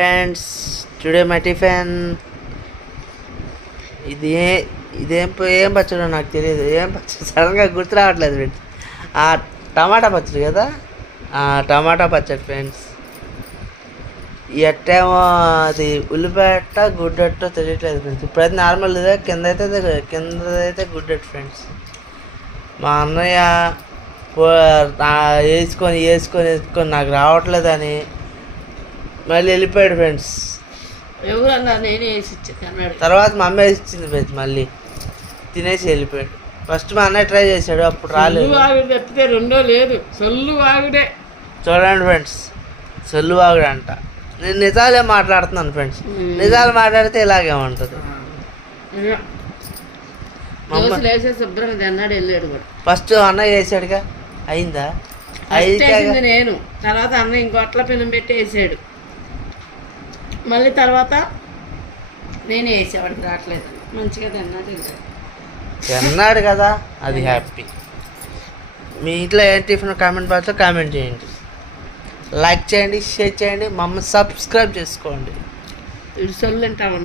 Friends today my tiffin ఇదేం పచ్చడో నాకు తెలియదు. ఏం పచ్చడి సడన్గా గుర్తు రావట్లేదు ఫ్రెండ్స్. టమాటా పచ్చడి కదా, టమాటా పచ్చడి ఫ్రెండ్స్. ఎట్టేమో అది ఉల్లిపాయట గుడ్డట్టో తెలియట్లేదు ఫ్రెండ్స్. ఇప్పుడైతే నార్మల్ ఇదే, కిందైతే గుడ్డట్టు ఫ్రెండ్స్. మా అన్నయ్య వేసుకొని నాకు రావట్లేదని మళ్ళీ వెళ్ళిపోయాడు ఫ్రెండ్స్. తర్వాత మా అమ్మ వేసి ఇచ్చింది ఫ్రెండ్స్. మళ్ళీ తినేసి వెళ్ళిపోయాడు. ఫస్ట్ మా అన్నయ్య ట్రై చేశాడు, అప్పుడు రాలేదు. చూడండి ఫ్రెండ్స్, సొల్లు వాగుడు అంట. నేను నిజాలే మాట్లాడుతున్నాను ఫ్రెండ్స్. నిజాలు మాట్లాడితే ఇలాగే ఉంటుంది. ఫస్ట్ అన్నయ్య వేసాడుగా, అయిందా? నేను తర్వాత అన్న ఇంకో అట్ల పిన్నం పెట్టి వేసాడు. మళ్ళీ తర్వాత నేనే వేసేవాడికి రావట్లేదు. మంచిగా తిన్నాడు కదా, అది హ్యాపీ. మీ ఇంట్లో ఏం టిఫిన్ కామెంట్ బాక్స్లో కామెంట్ చేయండి, లైక్ చేయండి, షేర్ చేయండి, మమ్మల్ని సబ్స్క్రైబ్ చేసుకోండి. ఇటు సొల్లు అంటామండి.